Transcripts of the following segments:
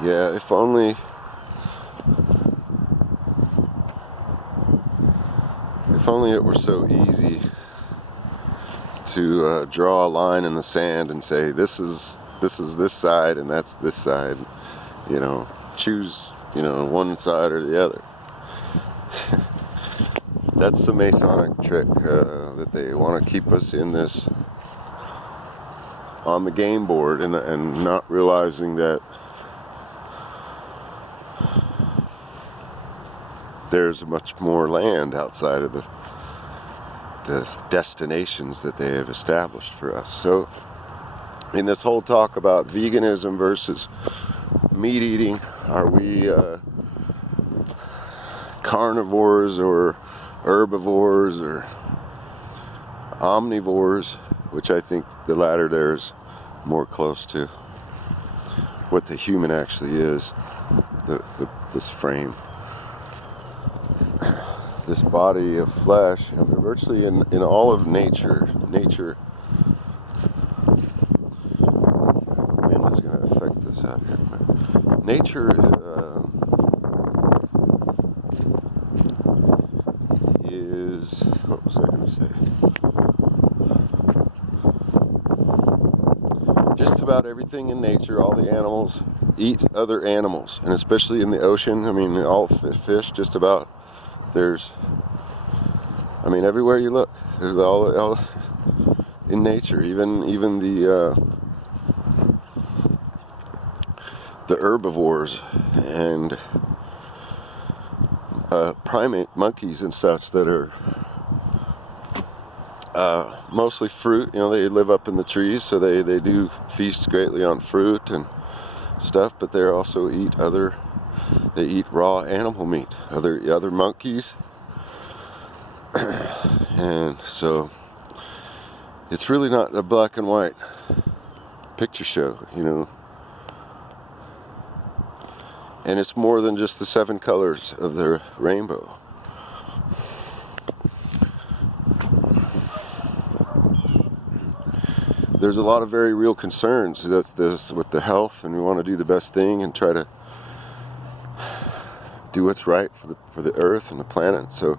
Yeah, if only it were so easy to draw a line in the sand and say this is this side and that's this side. Choose one side or the other. That's the Masonic trick, that they want to keep us in this, on the game board, and not realizing that there's much more land outside of the destinations that they have established for us. So in this whole talk about veganism versus meat eating, are we carnivores or herbivores or omnivores, which I think the latter there is more close to what the human actually is, this frame, this body of flesh. Virtually in all of nature, wind is going to affect this out here. Nature is, what was I going to say? Just about everything in nature, all the animals eat other animals, and especially in the ocean. All fish, just about. Everywhere you look, there's all in nature. Even the herbivores and primate monkeys and such that are mostly fruit. They live up in the trees, so they do feast greatly on fruit and stuff. But they also eat raw animal meat. Other monkeys, and so it's really not a black and white picture show, And it's more than just the 7 colors of the rainbow. There's a lot of very real concerns with the health, and we want to do the best thing and try to do what's right for the earth and the planet. So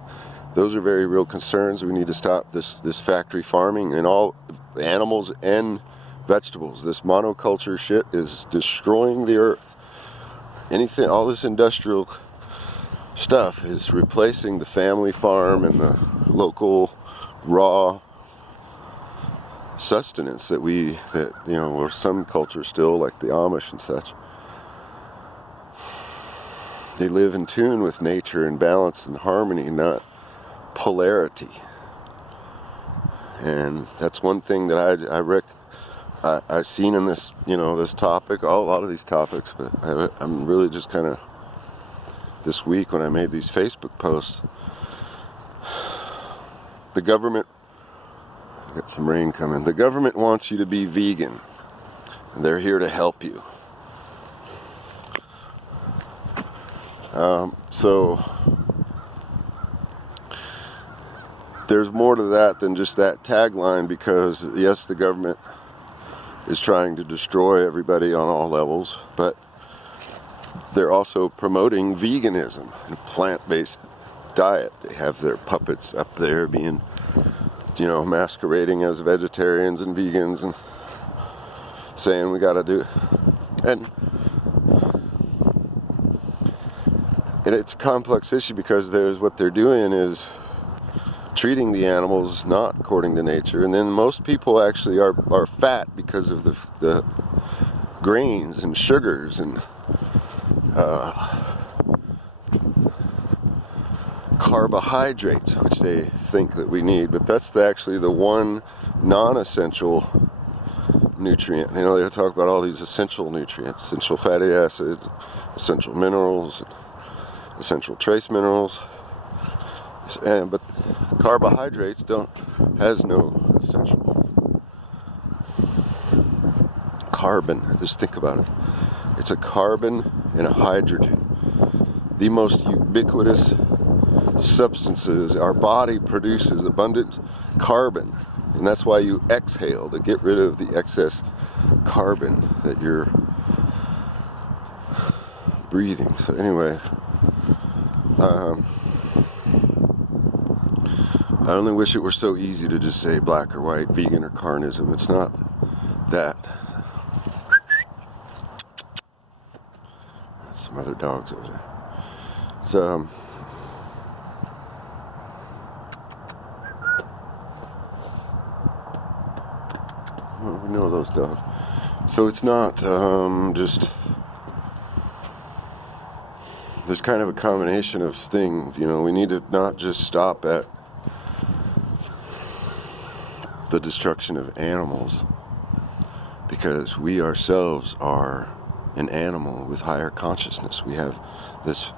those are very real concerns. We need to stop this factory farming in all animals and vegetables. This monoculture shit is destroying the earth. All this industrial stuff is replacing the family farm and the local raw sustenance or some cultures still, like the Amish and such. They live in tune with nature and balance and harmony, not polarity. And that's one thing that I've seen in this, this topic, a lot of these topics, but I'm really just kind of, this week when I made these Facebook posts, the government, got some rain coming, the government wants you to be vegan, and they're here to help you. So there's more to that than just that tagline, because yes, the government is trying to destroy everybody on all levels, but they're also promoting veganism and plant-based diet. They have their puppets up there being, masquerading as vegetarians and vegans and saying we gotta do it. And it's a complex issue, because what they're doing is treating the animals not according to nature, and then most people actually are fat because of the grains and sugars and carbohydrates, which they think that we need. But that's actually the one non-essential nutrient. They talk about all these essential nutrients, essential fatty acids, essential minerals, essential trace minerals, but carbohydrates has no essential carbon. Just think about it. It's a carbon and a hydrogen, the most ubiquitous substances. Our body produces abundant carbon, and that's why you exhale, to get rid of the excess carbon that you're breathing. So anyway, I only wish it were so easy to just say black or white, vegan or carnism. It's not that. Some other dogs over there. So, well, we know those dogs. So it's not just, there's kind of a combination of things, you know. We need to not just stop at the destruction of animals, because we ourselves are an animal with higher consciousness. We have this,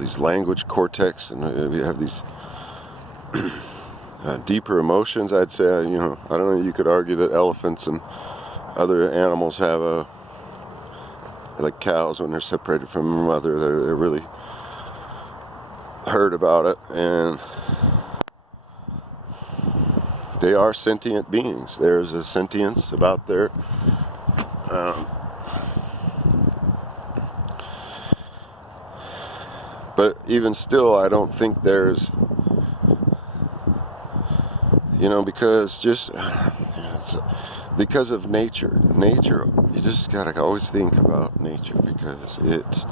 these language cortex, and we have these deeper emotions, I'd say. I don't know, you could argue that elephants and other animals have like cows, when they're separated from their mother, they're really hurt about it, and they are sentient beings. There's a sentience about their but even still, I don't think there's, because of nature, you just gotta always think about nature, because it's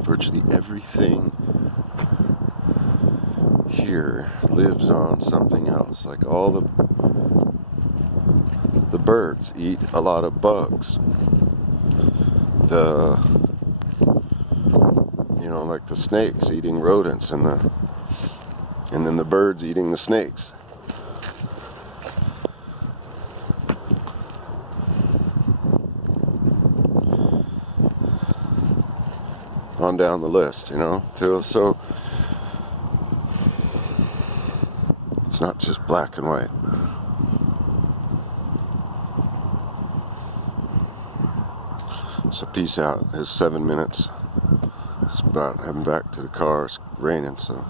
virtually everything here lives on something else. Like all the birds eat a lot of bugs. Like the snakes eating rodents, and then the birds eating the snakes. On down the list, so it's not just black and white. So peace out. It's 7 minutes. It's about heading back to the car. It's raining, so